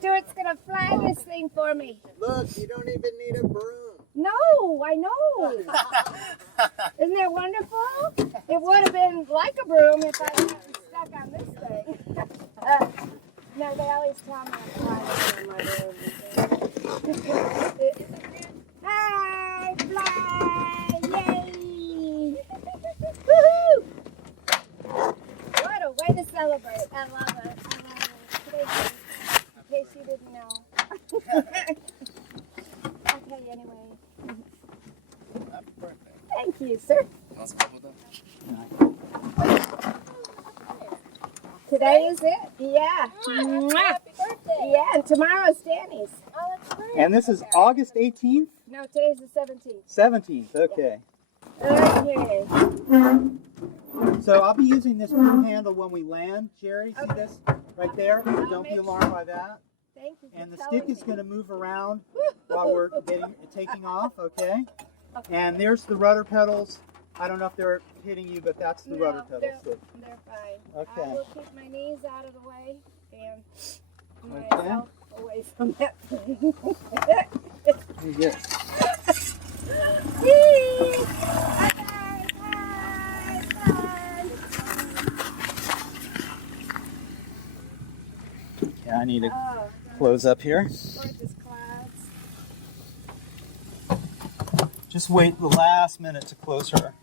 Stuart's gonna fly this thing for me. Look, you don't even need a broom. No, I know. Isn't that wonderful? It would have been like a broom if I hadn't stuck on this thing. No, they always tell me I'm flying in my room. Hi, fly! Yay! Woohoo! What a way to celebrate. I love it. Today's, in case you didn't know. I'll tell you anyway. Happy birthday. Thank you, sir. Today is it? Yeah. Happy birthday. Yeah, and tomorrow's Danny's. Oh, that's great. And this is August 18th? No, today's the 17th. 17th, okay. Okay. So I'll be using this broom handle when we land, Gerry. See this right there? Don't be alarmed by that. Thank you. And the stick is going to move around while we're taking off, okay? And there's the rudder pedals. I don't know if they're hitting you, but that's the rudder pedal stick. They're fine. Okay. I will keep my knees out of the way and Okay. myself away from that thing. Very good. Whee! Bye-bye. Bye. Bye. Yeah, I need to Oh, close up here. gorgeous clouds. Just wait the last minute to close her.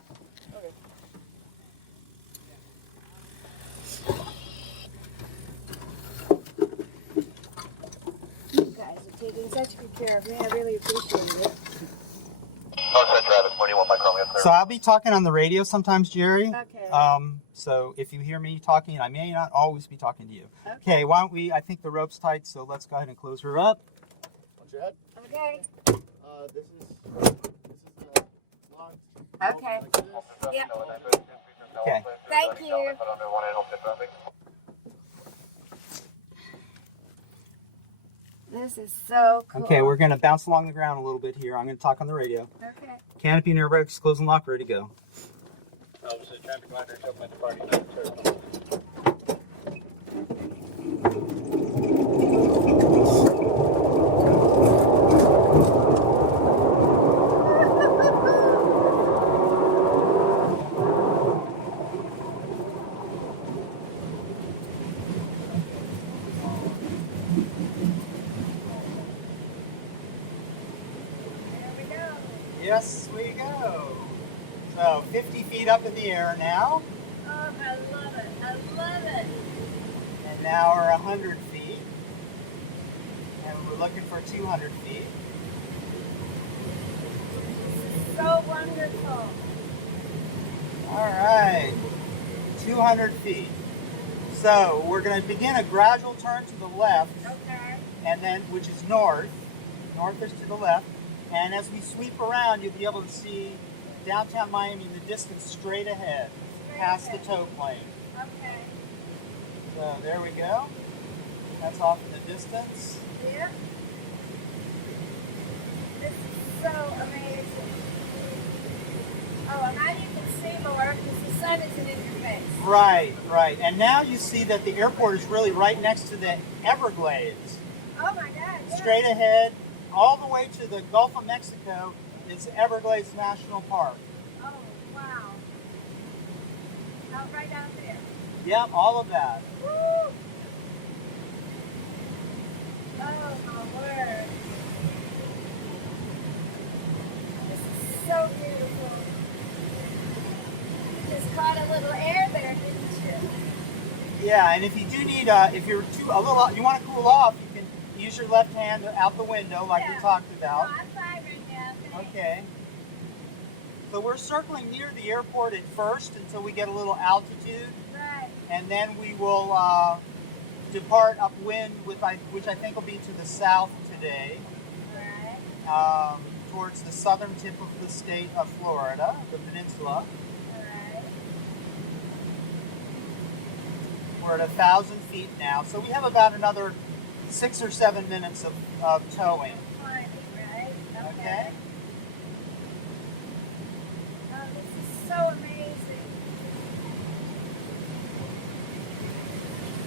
You guys are taking such good care of me. I really appreciate it. Homestead Travis, 21 micrometers. So I'll be talking on the radio sometimes, Gerry. Okay. So if you hear me talking, I may not always be talking to you. Okay, why don't we, I think the rope's tight, so let's go ahead and close her up. Watch your head. Okay. This is the long. Okay. Like this. Yep. Okay. Thank you. This is so cool. Okay, we're going to bounce along the ground a little bit here. I'm going to talk on the radio. Okay. Canopy and airbags, close and lock, ready to go. Officer, traffic monitor, show my departing. Yes, we go. So 50 feet up in the air now, Oh, I love it. I love it. and now we're 100 feet, and we're looking for 200 feet. So wonderful. All right, 200 feet. So we're going to begin a gradual turn to the left, Okay. and then which is north. North is to the left, and as we sweep around, you'll be able to see downtown Miami in the distance straight ahead, past the tow plane. Okay. So there we go. That's off in the distance. Yep. This is so amazing. Oh, and now you can see more because the sun isn't in your face. Right, right. And now you see that the airport is really right next to the Everglades. Oh my God. Yeah. Straight ahead, all the way to the Gulf of Mexico is Everglades National Park. Oh, wow. Oh, right out there. Yep, all of that. Woo! Oh, my word. This is so beautiful. You just caught a little air there, didn't you? Yeah, and if you do need, if you're you want to cool off, you can use your left hand out the window like we talked about. No, I'm fine right now. Thanks. Okay. So we're circling near the airport at first until we get a little altitude, Right. and then we will depart upwind, which I think will be to the south today, Right. towards the southern tip of the state of Florida, the peninsula. Right. We're at 1,000 feet now, so we have about another 6 or 7 minutes of towing. Fine, right? Okay. Oh, this is so amazing.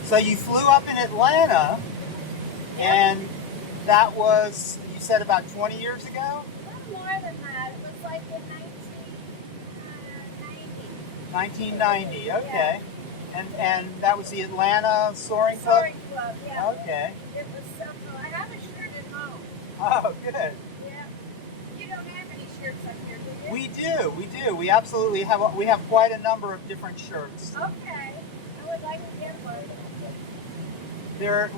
So you flew up in Atlanta And that was, you said, about 20 years ago? A little more than that. It was like in 1990. 1990, okay. And that was the Atlanta Soaring Club? Soaring Club, yeah. Okay. It was so cool. I have a shirt at home. Oh, good. Yeah. You don't have any shirts up here, do you? We do. We absolutely have, we have quite a number of different shirts. Okay. I would like to get one.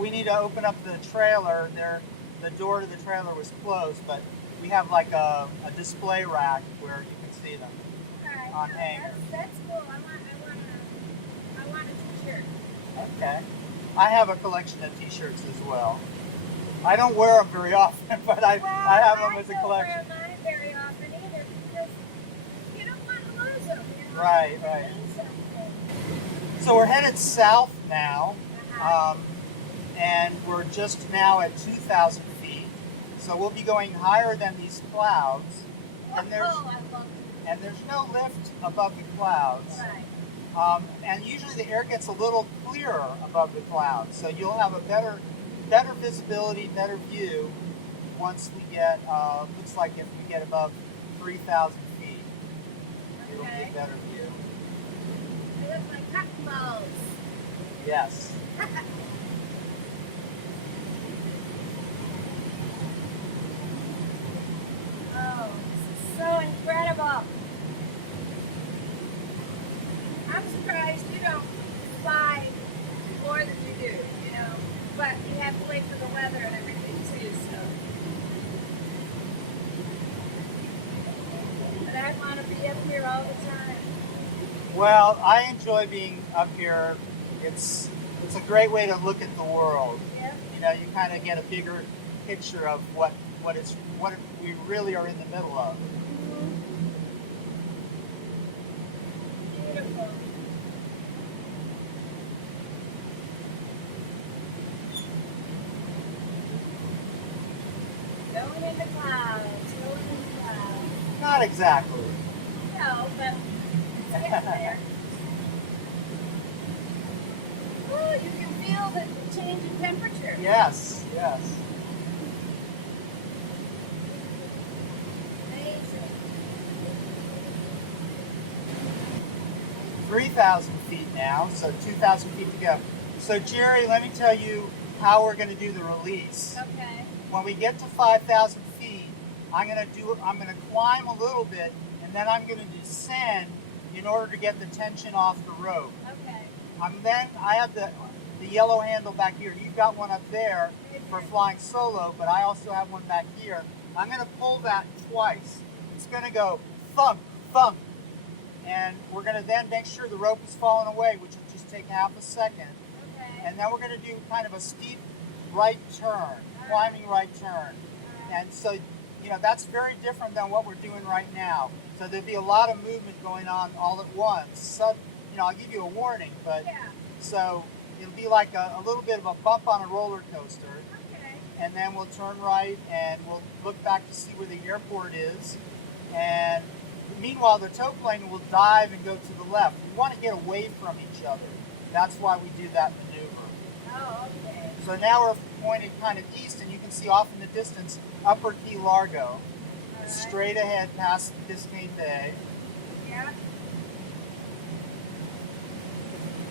We need to open up the trailer. The door to the trailer was closed, but we have like a display rack where you can see them Right. on hangers. That's cool. I want a t-shirt. Okay. I have a collection of t-shirts as well. I don't wear them very often, but I have them as a collection. I don't wear mine very often either because you don't want to lose them. You know? Right. They mean something. So we're headed south now, Uh-huh. and we're just now at 2,000 feet. So we'll be going higher than these clouds, and I love there's no lift above the clouds. Right. And usually the air gets a little clearer above the clouds, so you'll have a better visibility, better view once we get, looks like if we get above 3,000 feet, it'll be Okay. a better view. They look like cotton balls. Yes. Oh, this is so incredible. I'm surprised you don't fly more than you do, you know. But you have to wait for the weather and everything too, so. But I want to be up here all the time. Well, I enjoy being up here. It's a great way to look at the world. Yep. You know, you kind of get a bigger picture of what we really are in the middle of. Beautiful. Going in the clouds, going in the clouds. Not exactly. No, but it's getting there. Oh, you can feel the change in temperature. Yes. Amazing. 3,000 feet now, so 2,000 feet to go. So Gerry, let me tell you how we're going to do the release. Okay. When we get to 5,000 feet, I'm going to climb a little bit, and then I'm going to descend in order to get the tension off the rope. Okay. I have the yellow handle back here. You've got one up there for flying solo, but I also have one back here. I'm going to pull that twice. It's going to go thump, thump, and we're going to then make sure the rope is falling away, which will just take half a second. Okay. And then we're going to do kind of a steep right turn, climbing right turn. And so, you know, that's very different than what we're doing right now. So there'll be a lot of movement going on all at once. So, you know, I'll give you a warning, but Yeah. so it'll be like a little bit of a bump on a roller coaster. Okay. And then we'll turn right and we'll look back to see where the airport is. And meanwhile, the tow plane will dive and go to the left. We want to get away from each other. That's why we do that maneuver. Oh, okay. So now we're pointed kind of east, and you can see off in the distance Upper Key Largo. All right. Straight ahead past Biscayne Bay. Yeah.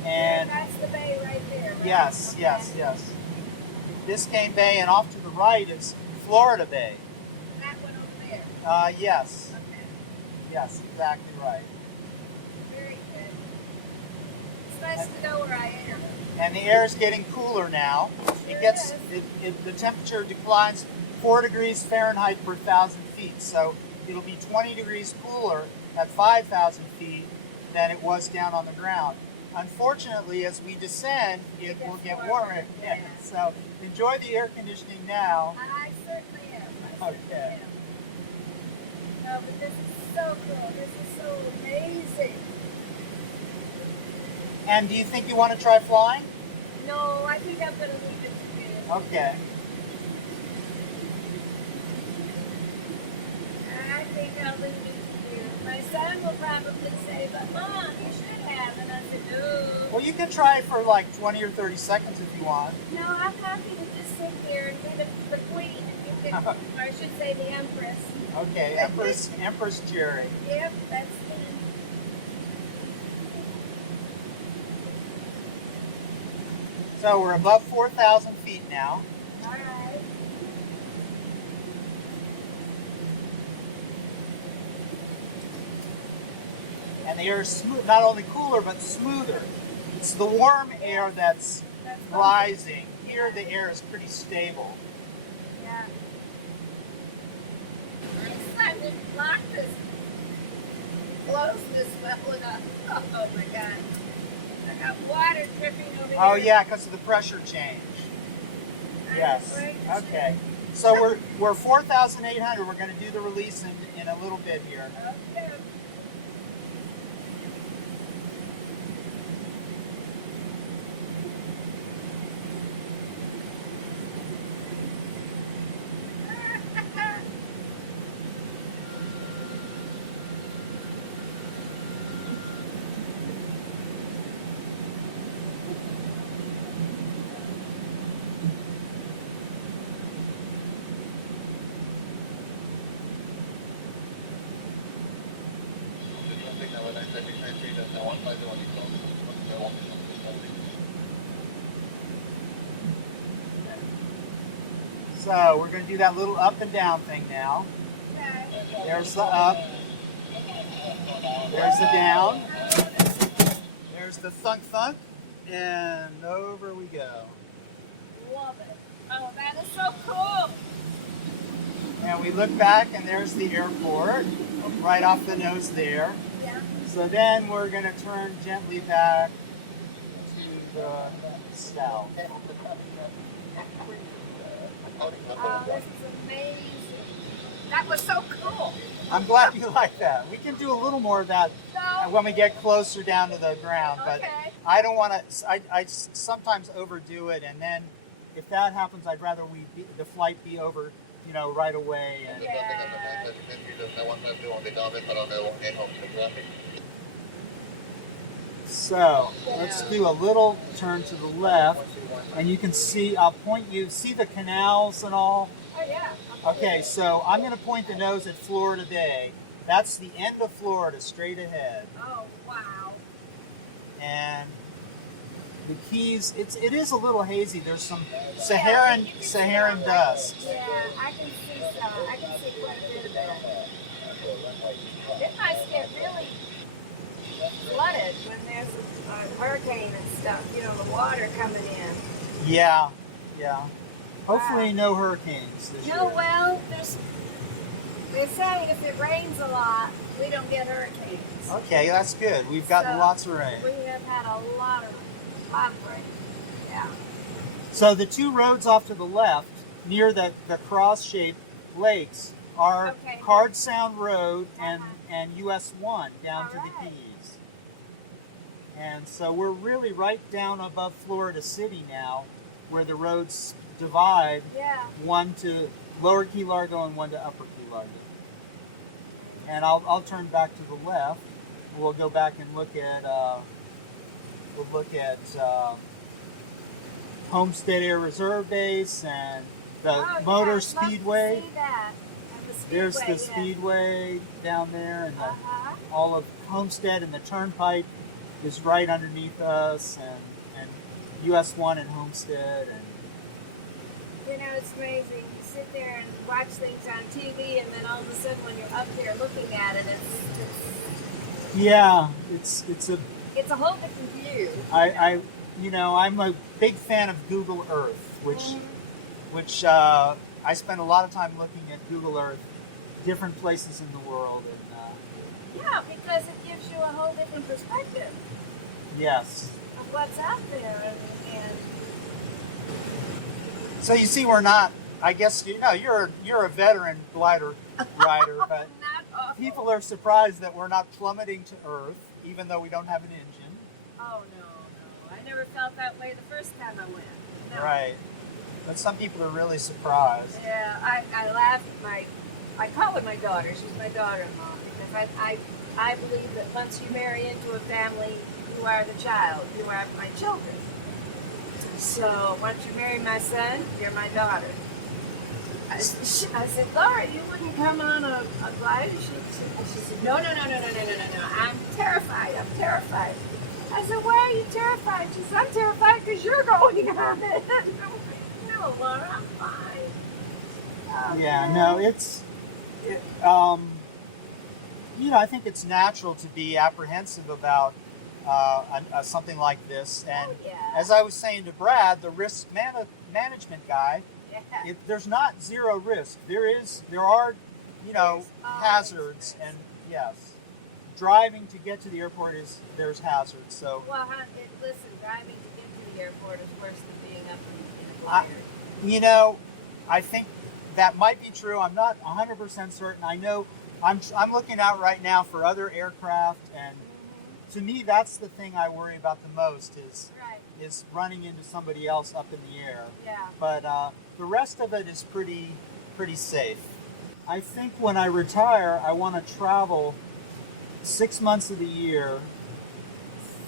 And that's the bay right there. Right? yes. Biscayne Bay, and off to the right is Florida Bay. That one over there. Yes. Okay. Yes, exactly right. Very good. It's nice to know where I am. And the air is getting cooler now. The temperature declines 4 degrees Fahrenheit per 1,000 feet. So it'll be 20 degrees cooler at 5,000 feet than it was down on the ground. Unfortunately, as we descend, it will get warmer. Yeah. So enjoy the air conditioning now. I certainly am. Okay. No, but this is so cool. This is so amazing. And do you think you want to try flying? No, I think I'm going to leave it to you. Okay. I think I'll leave it to you. My son will probably say, but Mom, you should have. And I said, no. Well, you can try it for like 20 or 30 seconds if you want. No, I'm happy to just sit here the queen, you can, or I should say the empress. Okay, Empress Gerry. Yep, that's me. So we're above 4,000 feet now. All right. And the air is smooth, not only cooler, but smoother. It's the warm air that's rising. Here the air is pretty stable. Yeah. Next time we lock this, close this well enough. Oh my God. I got water dripping over here. Oh yeah, because of the pressure change. Yes. Okay. So we're 4,800. We're going to do the release in a little bit here. Okay. So we're going to do that little up and down thing now. There's the up. There's the down. There's the thunk thunk. And over we go. Love it. Oh, that is so cool. And we look back and there's the airport right off the nose there. Yeah. So then we're going to turn gently back to the south. Oh, this is amazing. That was so cool. I'm glad you like that. We can do a little more of that So, when we get closer down to the ground, but okay. I don't want to. I sometimes overdo it, and then if that happens, I'd rather the flight be over, right away. And so let's do a little turn to the left, and you can see. I'll point you. See the canals and all. Oh, yeah. Okay, so I'm going to point the nose at Florida Bay. That's the end of Florida, straight ahead. Oh, wow. And the Keys, it is a little hazy. There's some Saharan dust. Yeah, I can see some. I can see quite a bit of it. It must get really Flooded when there's a hurricane and stuff. The water coming in. Yeah. Hopefully no hurricanes this year. No, well, they're saying if it rains a lot, we don't get hurricanes. Okay, that's good. We've gotten So, lots of rain. We have had a lot of rain. Yeah. So the two roads off to the left, near the cross-shaped lakes, are Okay. Card Sound Road and Uh-huh. US 1 down to the Alright. Keys. And so we're really right down above Florida City now, where the roads divide, Yeah. one to Lower Key Largo and one to Upper Key Largo. And I'll turn back to the left. We'll go back and look at Homestead Air Reserve Base and the Oh, yeah, Motor I'd love Speedway. To see that. And the There's the yeah. Speedway down there, and Uh-huh. all of Homestead, and the Turnpike is right underneath us, and US 1 and Homestead. And It's amazing. You sit there and watch things on TV, and then all of a sudden, when you're up there looking at it, yeah, it's it's a whole different view. I'm a big fan of Google Earth, which I spend a lot of time looking at Google Earth, different places in the world, and Yeah, because it gives you a whole different perspective yes. of what's out there, and So you see, we're not. I guess you're a veteran glider rider, but not awful. people are surprised that we're not plummeting to Earth, even though we don't have an engine. oh no, I never felt that way the first time I went. No. Right. But some people are really surprised. Yeah, I laugh at I call her my daughter. She's my daughter-in-law because I believe that once you marry into a family, you are the child. You are my children. So once you marry my son, you're my daughter. I said, Laura, you wouldn't come on a glider? She said, no. I'm terrified. I said, why are you terrified? She said, I'm terrified because you're going on it. No, Laura, I'm fine. Yeah, no, I think it's natural to be apprehensive about something like this. And as I was saying to Brad, the risk management guy, there's not zero risk. There are, hazards, and yes, driving to get to the airport there's hazards. So listen, driving to get to the airport is worse than being up in a glider. I think that might be true. I'm not 100% certain. I know I'm looking out right now for other aircraft, and to me, that's the thing I worry about the most is running into somebody else up in the air. Yeah. But the rest of it is pretty safe. I think when I retire, I want to travel 6 months of the year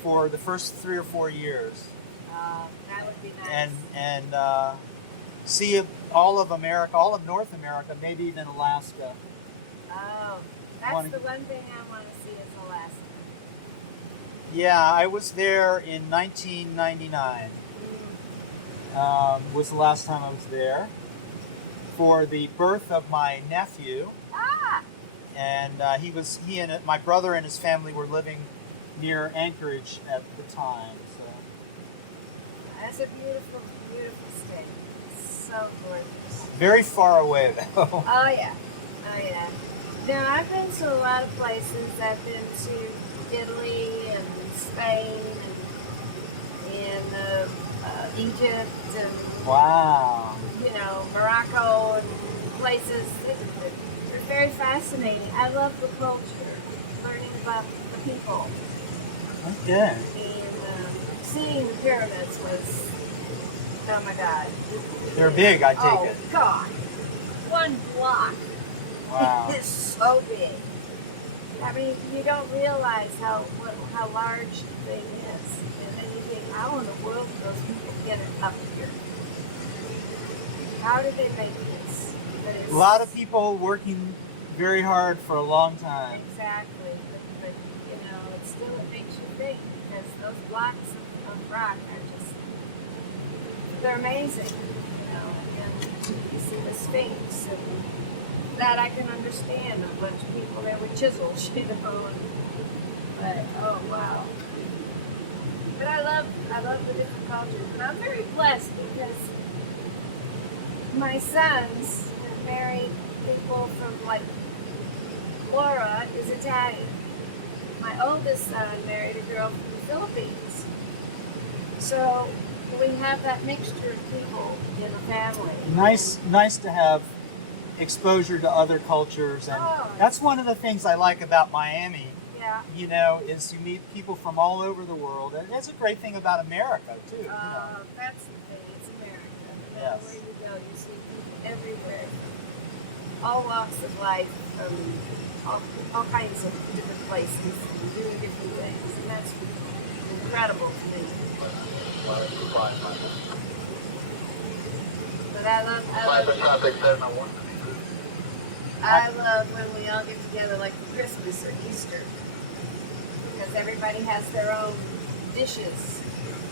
for the first 3 or 4 years. That would be nice. And see all of America, all of North America, maybe even Alaska. Oh, that's the one thing I want to see is Alaska. Yeah, I was there in 1999. Was the last time I was there for the birth of my nephew. And he and my brother and his family were living near Anchorage at the time. So that's a beautiful, beautiful state. So gorgeous. Very far away though. Oh yeah. Now I've been to a lot of places. I've been to Italy and Spain and Egypt and wow. Morocco and places. They're very fascinating. I love the culture, learning about the people. Okay. And seeing the pyramids was, oh my God. They're big, I take it. Oh God. One block. Wow. It's so big. I mean, you don't realize how large the thing is. And then you think, how in the world do those people get it up here? How did they make this? A lot of people working very hard for a long time. Exactly. But it makes you think, because those blocks of rock are just, they're amazing. And you see the Sphinx, and that I can understand. A bunch of people there with chisels, but oh wow. But I love the different cultures, and I'm very blessed because my sons have married people from, like, Laura is Italian. My oldest son married a girl from the Philippines. So we have that mixture of people in the family. Nice to have exposure to other cultures, and that's one of the things I like about Miami. Yeah. Is you meet people from all over the world, and it's a great thing about America too. That's the thing. It's America. Yes. Where you go, you see people everywhere, all walks of life, all kinds of different places, doing different things, and that's incredible to me. But I love when we all get together, like for Christmas or Easter, because everybody has their own dishes.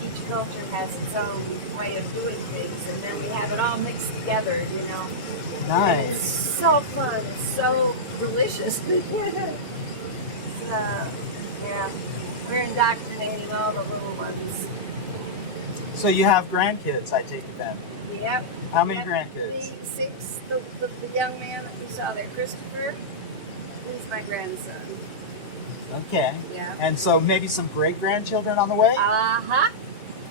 Each culture has its own way of doing things, and then we have it all mixed together, Nice. It's so fun. It's so delicious. Yeah, we're indoctrinating all the little ones. So you have grandkids, I take it then? Yep. How many grandkids? The young man that we saw there, Christopher, he's my grandson. Okay. Yeah. And so maybe some great-grandchildren on the way? Uh-huh.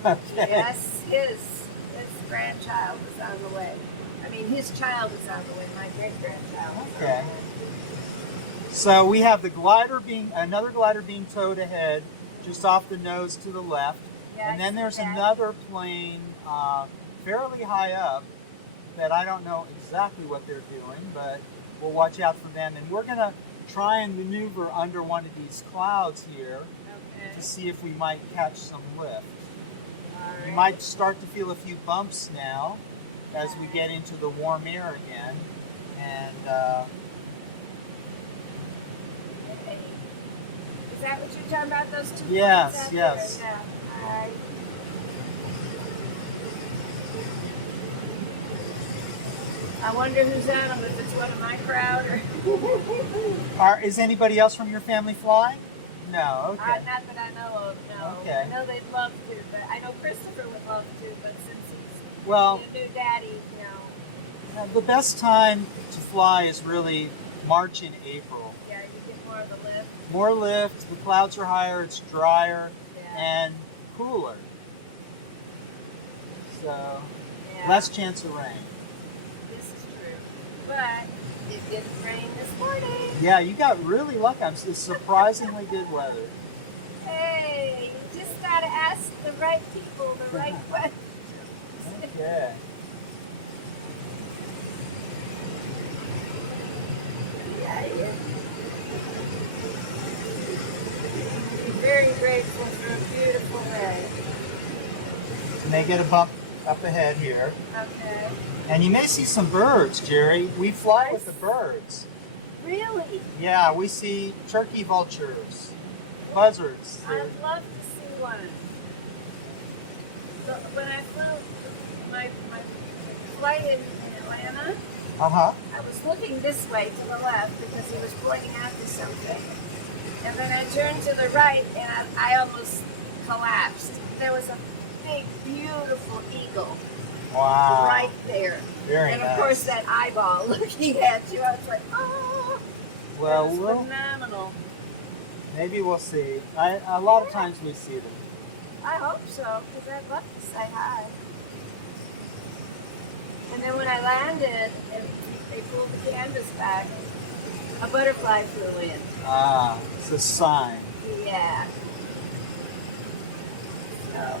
Okay. Yes, his grandchild is on the way. I mean, his child is on the way, my great-grandchild. Okay. So we have another glider being towed ahead, just off the nose to the left. Yes, and then there's another plane fairly high up that I don't know exactly what they're doing, but we'll watch out for them. And we're going to try and maneuver under one of these clouds here to see if we might catch some lift. All right. You might start to feel a few bumps now, as we get into the warm air again. And Okay. Is that what you're talking about? Those two? Yes, planes out yes. there? Yeah. All right. I wonder who's on them, if it's one of my crowd or. is anybody else from your family flying? No, okay. Not that I know of, no. Okay. I know they'd love to, but I know Christopher would love to, but since he's Well, a new daddy, the best time to fly is really March and April. yeah, you get more of the lift. More lift, the clouds are higher, it's drier, Yeah. and cooler. So, Yeah. less chance of rain. This is true. But it didn't rain this morning. Yeah, you got really lucky. It's surprisingly good weather. Hey, you just gotta ask the right people the right questions. Okay. Yeah, you're very grateful for a beautiful day. You may get a bump up ahead here. Okay. And you may see some birds, Jerry. We fly with the birds. Really? Yeah, we see turkey vultures, buzzards. I'd love to see one. So when I flew my flight in Atlanta, Uh-huh. I was looking this way to the left because he was pointing out to something. And then I turned to the right and I almost collapsed. There was a big, beautiful eagle Wow. right there. Very And nice. of course that eyeball looking at you, I was like, oh, Well, that was phenomenal. maybe we'll see. A lot of times we see them. I hope so, because I'd love to say hi. And then when I landed and they pulled the canvas back, a butterfly flew in. Ah, it's a sign. Yeah. So,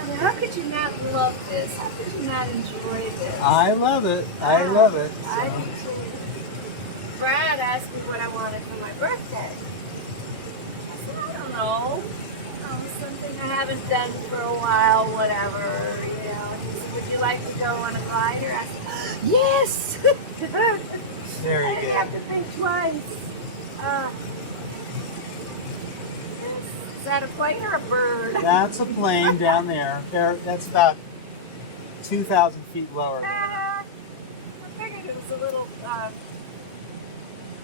I mean, how could you not love this? How could you not enjoy this? I love it. I love it. I do too. Brad asked me what I wanted for my birthday. I said, I don't know. Something I haven't done for a while, whatever. You know. He said, would you like to go on a glider? I said, yes! Very I didn't have good. to think twice. Is that a plane or a bird? That's a plane down there. That's about 2,000 feet lower. I figured it was a little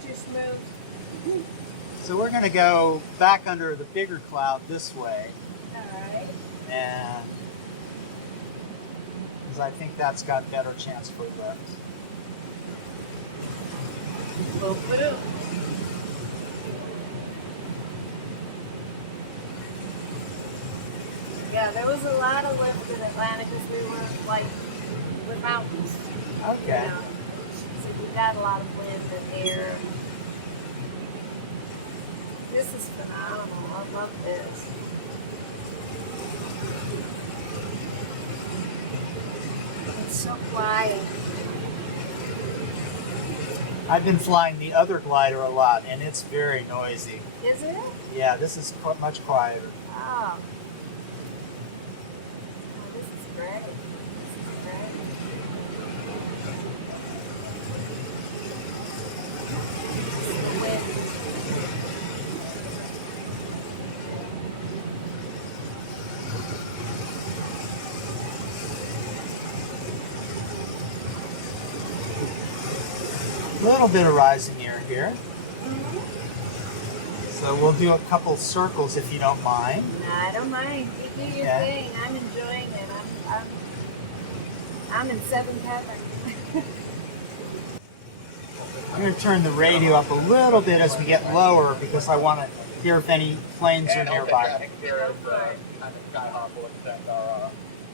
too smooth. So we're going to go back under the bigger cloud this way, Alright. and because I think that's got better chance for lift. Boop-a-doo. Yeah, there was a lot of lift in Atlanta because we were like with mountains. Okay. You know, so we got a lot of wind and air. This is phenomenal. I love this. It's so quiet. I've been flying the other glider a lot, and it's very noisy. Is it? Yeah, this is much quieter. Oh. Oh, this is great. This is great. This is the wind. A little bit of rising air here. So we'll do a couple circles if you don't mind. No, I don't mind. You do your Okay. thing. I'm enjoying it. I'm in seventh heaven. I'm going to turn the radio up a little bit as we get lower because I want to hear if any planes are nearby. Here is kind of Skyhawk will extend our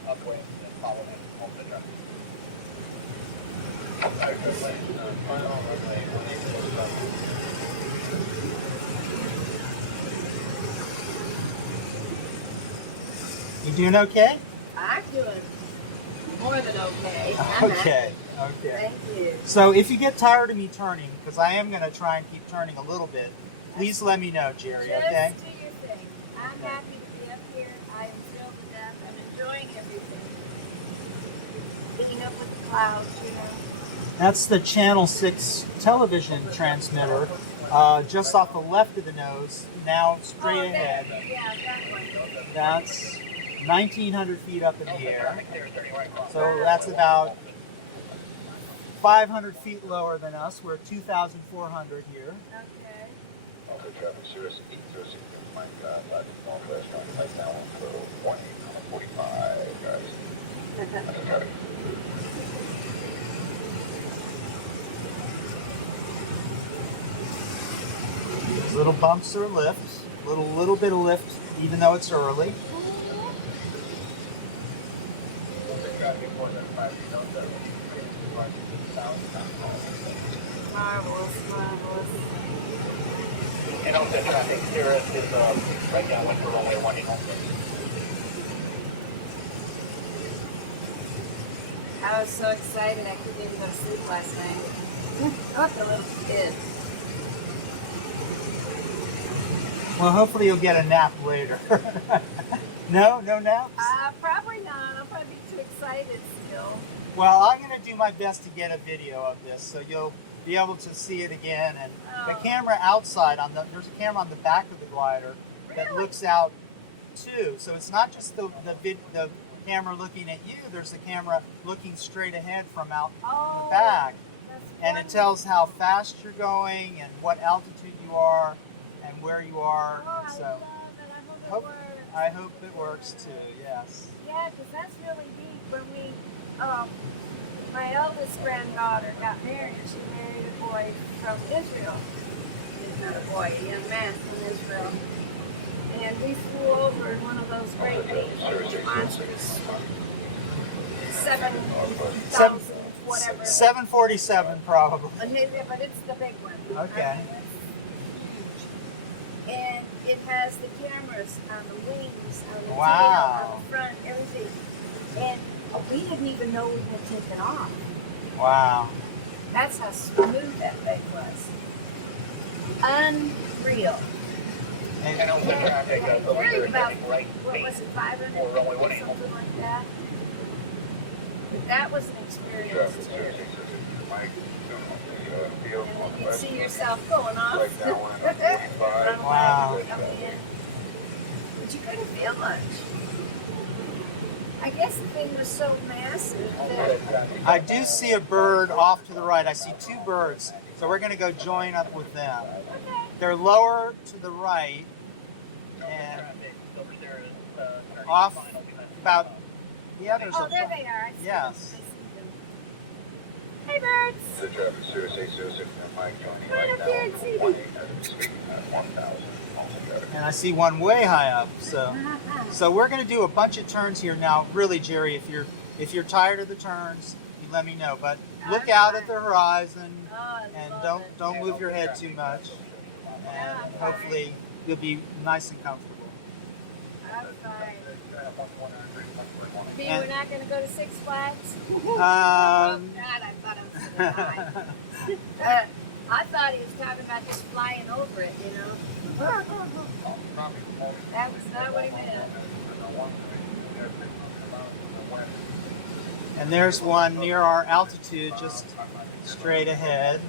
upwind and follow in Homestead traffic. Final runway 1847. You doing okay? I'm doing more than okay. I'm Okay, happy. okay. Thank you. So if you get tired of me turning, because I am going to try and keep turning a little bit, please let me know, Gerry, Just okay? do your thing. I'm happy to be up here. I am thrilled to death. I'm enjoying everything. clouds, you know. That's the Channel 6 television transmitter, just off the left of the nose, now straight ahead. Yeah, that one. That's 1,900 feet up in the air. So that's about 500 feet lower than us. We're at 2,400 here. Okay. Also traffic Cirrus 806 Mike, northwest on right now for 145, guys. Traffic. Little bumps or lift, little bit of lift, even though it's early. Marvelous, marvelous. And Homestead traffic, Cirrus is right now when we're only one in Homestead. I was so excited I couldn't even go to sleep last night. Like a little kid. Well, hopefully you'll get a nap later. No naps? Probably not. I'll probably be too excited still. Well, I'm going to do my best to get a video of this, so you'll be able to see it again. And the camera outside, there's a camera on the back of the glider that looks out too. So it's not just the camera looking at you. There's a camera looking straight ahead from out the back, and it tells how fast you're going and what altitude you are and where you are. So I hope it works too. Yes. Yeah, because that's really neat. When we, my eldest granddaughter got married, she married a boy from Israel. He's not a boy, a young man from Israel. And we flew over in one of those great big monsters, 7,000, whatever. 747 probably. But it's the big one. Okay. And it has the cameras on the wings, on the tail, Wow. on the front, everything. And we didn't even know we had taken off. Wow. That's how smooth that thing was. Unreal. And Homestead traffic, And so carried we're about, turning right what was it, 500 Or runway feet, 18. something like that. But that was an experience Traffic too. Cirrus 806 Mike, on the field, And then you'd northwest. see yourself going off. Right now, we're on 45. Wow. Coming in. But you couldn't feel much. I guess the thing was so massive that I do see a bird off to the right. I see two birds, so we're going to go join up with them. They're lower to the right and off about, yeah, there's oh, there they a, are. I see yes. them. I see them. Hey, birds. The traffic Cirrus 806 Mike, joining Right right up now here and see me. for 1,000. And I see one way high up. So we're going to do a bunch of turns here now. Really, Gerry, if you're tired of the turns, you let me know. But look out at the horizon and don't move your head too much. And hopefully you'll be nice and comfortable. I'm fine. You mean we're not going to go to Six Flags? Oh, God, I thought I was going to die. I thought he was talking about just flying over it, you know. That was not what he meant. And there's one near our altitude, just straight ahead,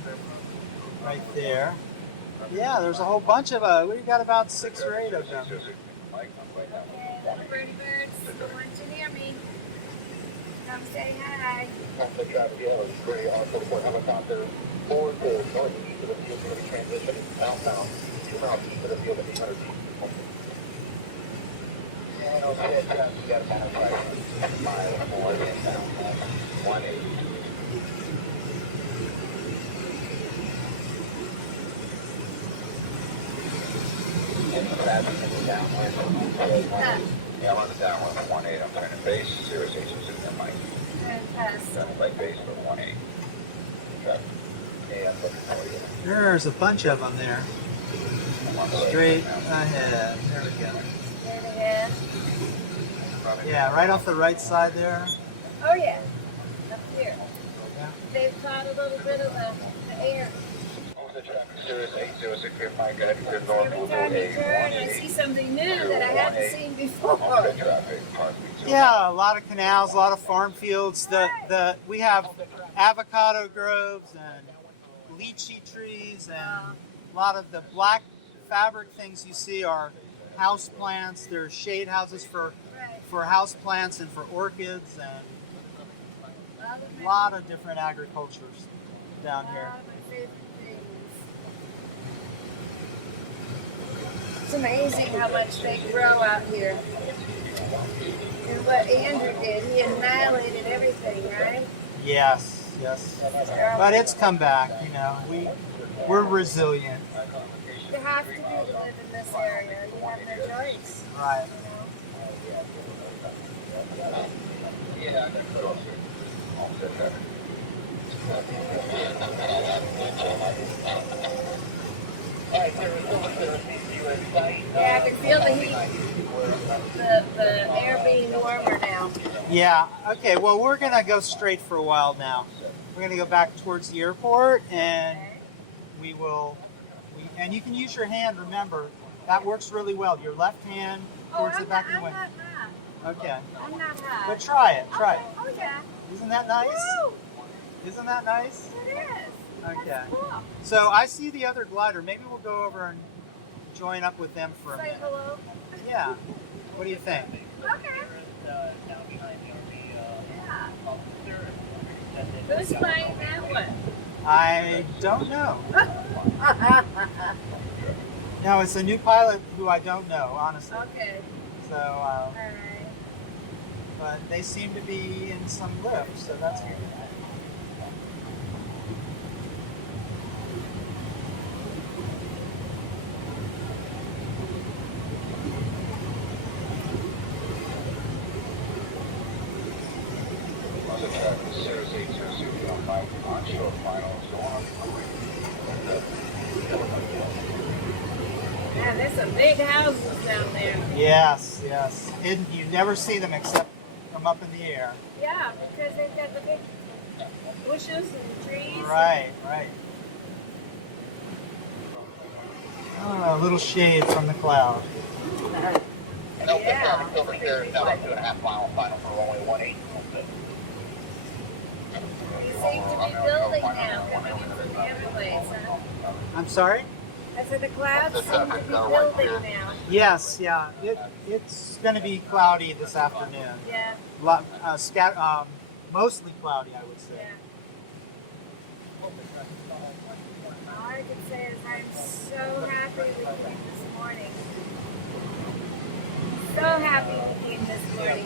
right there. Yeah, there's a whole bunch of we've got about 6 or 8 of them. Okay, little birdie birds, the ones you near me. Come say hi. Homestead traffic, yellow, gray, R44 helicopter, forward to northeast of the field, going to be transitioning southbound, 2 miles east of the field at 800 feet. And Homestead traffic, you got a matter of right, mile more inbound, 180. And the traffic in the downwind. Yeah, I'm on the downwind for 18. I'm turning base, Cirrus 806 Mike. Fantastic. Turning right base for 18. Traffic. Yeah, I'm looking for you. There's a bunch of them there. Straight ahead. There we go. Straight ahead. Yeah, right off the right side there. Oh, yeah. Up here. Yeah. They've caught a little bit of the air. Homestead traffic, Cirrus 806, Mike, heading to North Every Louisville, time you a turn, I see something new that I haven't seen before. Homestead traffic, possibly two. Yeah, a lot of canals, a lot of farm fields. We have avocado groves and lychee trees, and a lot of the black fabric things you see are house plants. There's shade houses for house plants and for orchids, and a lot of different agricultures down here. It's amazing how much they grow out here. And what Andrew did, he annihilated everything, right? Yes, yes. But it's come back, you know. We're resilient. You have to be to live in this area. You have no choice. Right. Yeah, I got cut off here. Homestead traffic. All right, Cirrus, you in sight. Yeah, I can feel the heat. The air being warmer now. Yeah, okay, well, we're going to go straight for a while now. We're going to go back towards the airport, and and you can use your hand, remember, that works really well. Your left hand towards the back of the window. Okay. I'm not hot. But try it. Oh, yeah. Isn't that nice? Woo! Isn't that nice? It is. Okay. That's cool. So I see the other glider. Maybe we'll go over and join up with them for a Say minute. hello. Yeah. What do you think? Okay. Yeah. Who's flying that one? I don't know. No, it's a new pilot who I don't know, honestly. Okay. So, All right. but they seem to be in some lift, so that's good. Homestead traffic, Cirrus 806, Mike, onshore final, so on. Man, there's some big houses down there. Yes, yes. Hidden, you never see them except from up in the air. Yeah, because they've got the big bushes and trees. Right, right. Oh, a little shade from the cloud. And Homestead Yeah. traffic, over here, is now about 2.5 mile final for runway 18. You seem to be building now, coming in from the other place, huh? I'm sorry? I said the clouds seem to be building now. Yes, yeah. It's going to be cloudy this afternoon. Yeah, Mostly cloudy, I would say. yeah. All I can say is I'm so happy we came this morning. So happy we came this morning.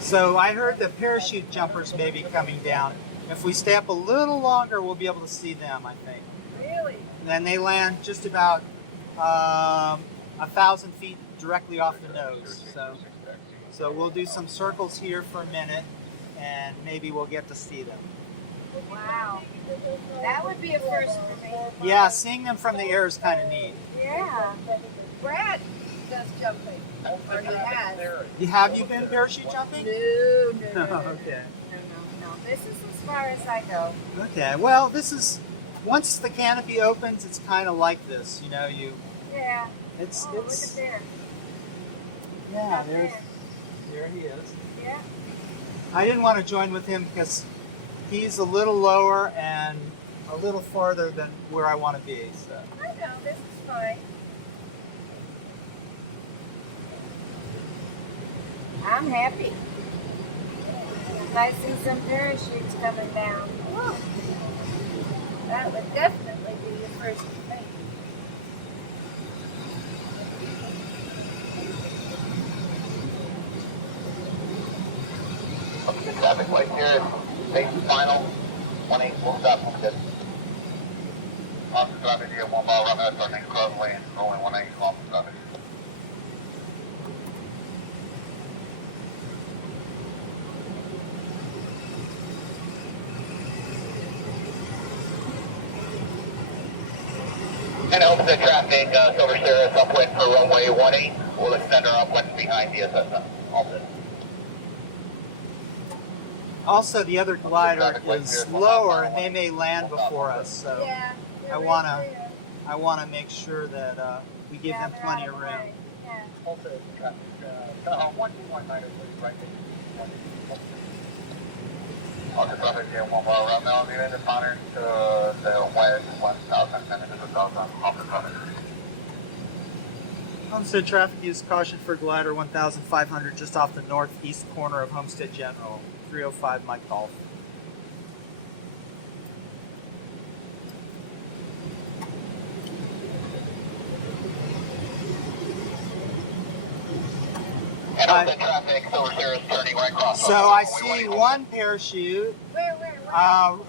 So I heard the parachute jumpers may be coming down. If we stay up a little longer, we'll be able to see them, I think. Really? And then they land just about 1,000 feet directly off the nose. So we'll do some circles here for a minute, and maybe we'll get to see them. Wow. That would be a first for me. Yeah, seeing them from the air is kind of neat. Yeah. Brad does jumping. Or he has. Have you been parachute jumping? No. Okay. No. This is as far as I go. Okay. Well, once the canopy opens, it's kind of like this. You know, Yeah. it's Oh, look at there. yeah. Out There he is. Yeah. I didn't want to join with him because he's a little lower and a little farther than where I want to be. So. I know. This is fine. I'm happy. I see some parachutes coming down. Whoa. That would definitely be the first thing. Homestead traffic light here, station final, 18, we'll stop Homestead. Homestead traffic here, 1 mile run, that's our next crossway, only 18, Homestead traffic. And Homestead traffic, Silver Cirrus upwind for runway 18. We'll extend our upwind behind DSS. Homestead. Also, the other glider is lower, and they may land before us. So Yeah. I wanna make sure that we give them plenty of room. Yeah. Homestead traffic, 1219 is right there. Okay, traffic here, 1 mile around now, leaving the pattern to the west, 1000, and then to 2000, off the traffic. Homestead traffic use caution for glider 1500 just off the northeast corner of Homestead General, 305 Mike Golf. And Homestead traffic, Silver Sirius turning right across. So I see one parachute, Where?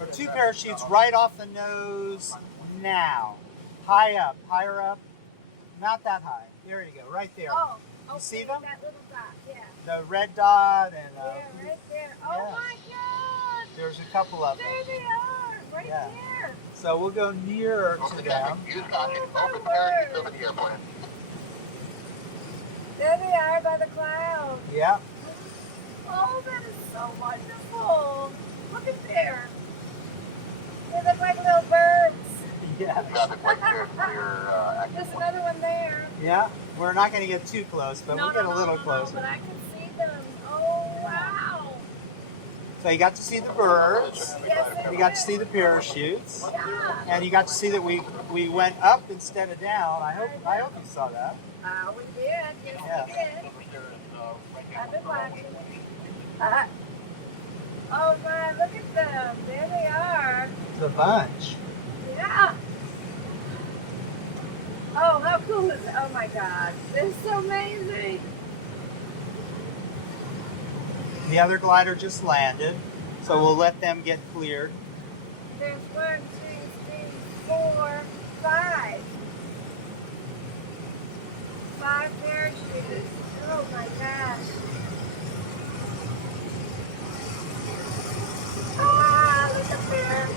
or two parachutes right off the nose now. Higher up, not that high. There you go, right there. Oh, You see them? That little dot, yeah. The red dot and Yeah, right there. Oh yeah. my God! there's a couple of them. There they are, right Yeah. there. So we'll go nearer to Homestead them. traffic, use caution, open parachutes over the airport. There they are by the clouds. Yeah. Oh, that is so wonderful. Look at there. They look like little birds. Yeah. Traffic right there for your active There's point. another one there. Yeah. We're not going to get too close, but we'll get a little closer. But I can see them. Oh, wow. So you got to see the birds, Yes, you got to see the parachutes, yeah. and you got to see that we went up instead of down. I hope you saw that. We did. Yes, Yeah. we did. I've been watching. Oh, my, look at them. There they are. It's a bunch. Yeah. Oh, how cool is it? Oh, my God. This is so amazing. The other glider just landed, so we'll let them get cleared. There's 1, 2, 3, 4, 5. 5 parachutes. Oh my gosh. Ah, look up there.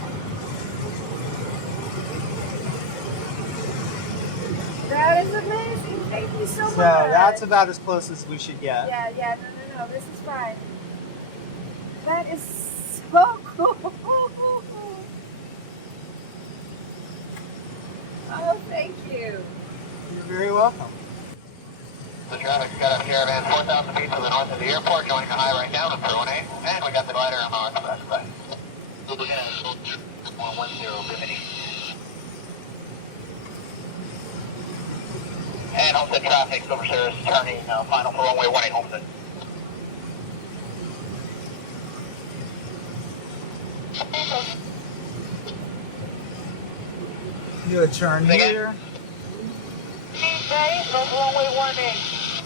That is amazing. Thank you so much. So that's about as close as we should get. Yeah, no. This is fine. That is so cool. Oh, thank you. You're very welcome. The traffic's got a caravan 4,000 feet to the north of the airport, joining the high right now to 1A, and we got the glider on our west side. Lieutenant 110, Bimini. And Homestead traffic, Silver Sirius turning final for runway 18 Homestead. Do a turn Say again? here. Ready for runway 18.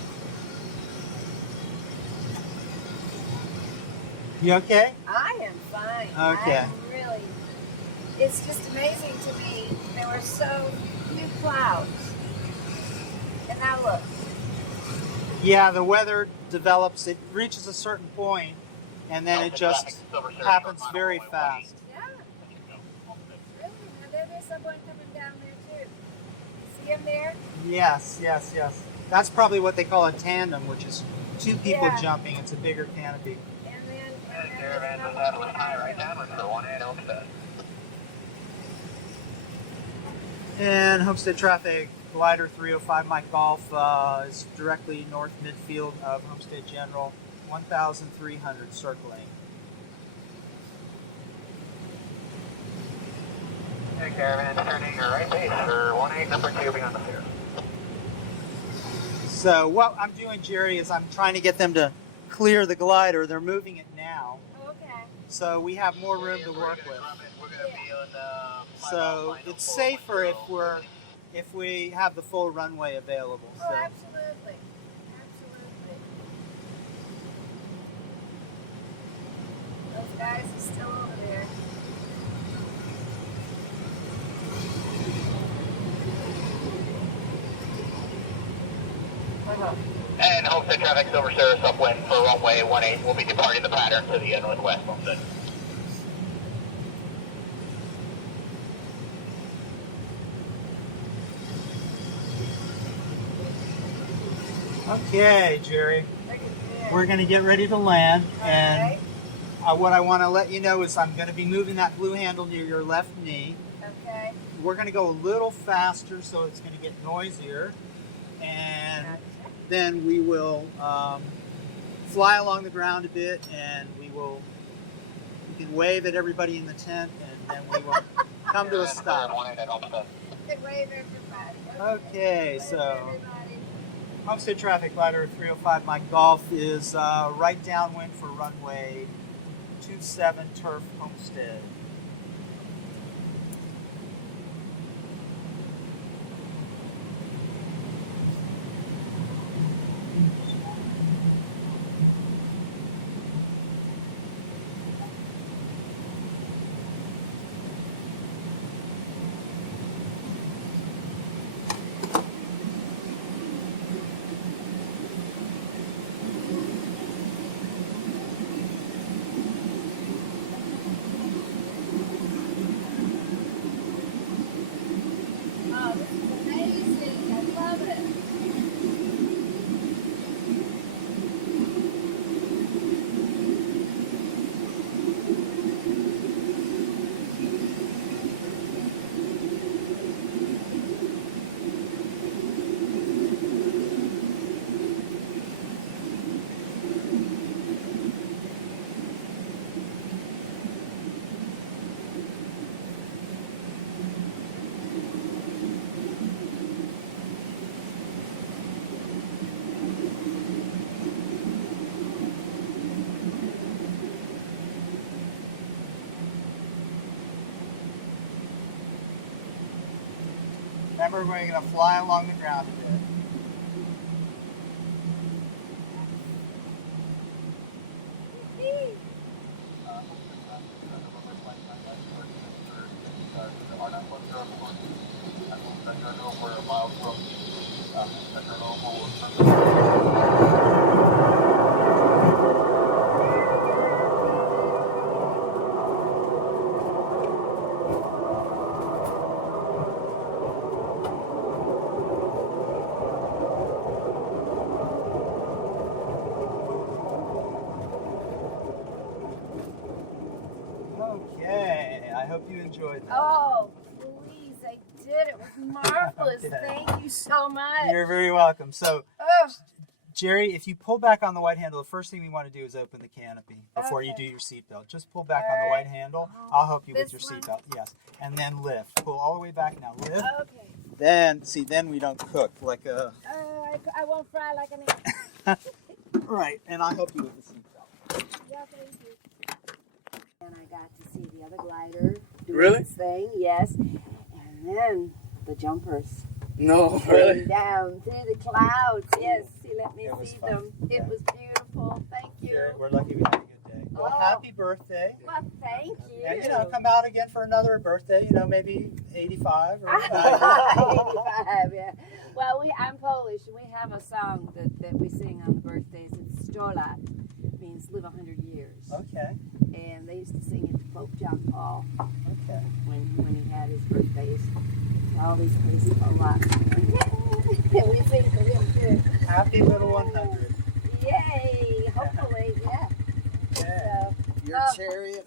You okay? I am fine. Okay. I'm really, it's just amazing to me. There were so few clouds. And now look. Yeah, the weather develops, it reaches a certain point, and then it just happens very fast. Yeah. Really? Now there's someone coming down there too. See him there? Yes. That's probably what they call a tandem, which is two people Yeah. jumping. It's a bigger canopy. And then Caravan there's was another out with high right now, for 18 Homestead. And Homestead traffic, glider 305 Mike Golf is directly north midfield of Homestead General, 1,300 circling. Okay, caravan turning your right base for 18, number 2 beyond the fair. So what I'm doing, Gerry, is I'm trying to get them to clear the glider. They're moving it now, Okay. so we have more room to work with. We're going to be on So it's safer if we have the full runway available. Oh, So absolutely. Absolutely. Those guys are still over there. And Homestead traffic, Silver Sirius upwind for runway 18. We'll be departing the pattern to the northwest, Homestead. okay, Gerry, Look at there. we're going to get ready to land, and Okay. What I want to let you know is I'm going to be moving that blue handle near your left knee. Okay. We're going to go a little faster so it's going to get noisier. And then we will fly along the ground a bit, and we can wave at everybody in the tent, and then we will come to a stop. Wave everybody. Okay, Wave so everybody. Homestead traffic glider 305 Mike Golf is right downwind for runway 27 Turf Homestead. Oh, this is amazing. I love it. Remember, we're going to fly along the ground a bit. Okay, I hope you enjoyed that. Oh, please, I did. It was marvelous. Okay. Thank you so much. You're very welcome. So, Oh, Jerry, if you pull back on the white handle, the first thing we want to do is open the canopy before you Okay. do your seatbelt. Just pull back All on the right. white handle. I'll help you with your This one? seatbelt. Yes. And then lift. Pull all the way back now. Lift. okay. Then we don't cook like a... I won't fry like an egg. Right, and I'll help you with the seatbelt. Yeah, thank you. And I got to see the other glider doing Really? its thing, yes. And then the jumpers No, going down through the clouds. Yes, he let me It was see fun. them. Yeah. It was beautiful. Thank you. Jerry, we're lucky we had a good day. Well, Oh. happy birthday. Well, thank you. And, come out again for another birthday, maybe 85 or 90. 85, yeah. Well, I'm Polish, and we have a song that we sing on the birthdays. It's 100 lat, means live 100 years. Okay, And they used to sing it to Pope John Paul okay. when he had his birthdays. All these crazy Polacks. And we sing to him too. Happy little 100. Yay! Hopefully, yeah. Yeah. So, Your Oh. chariot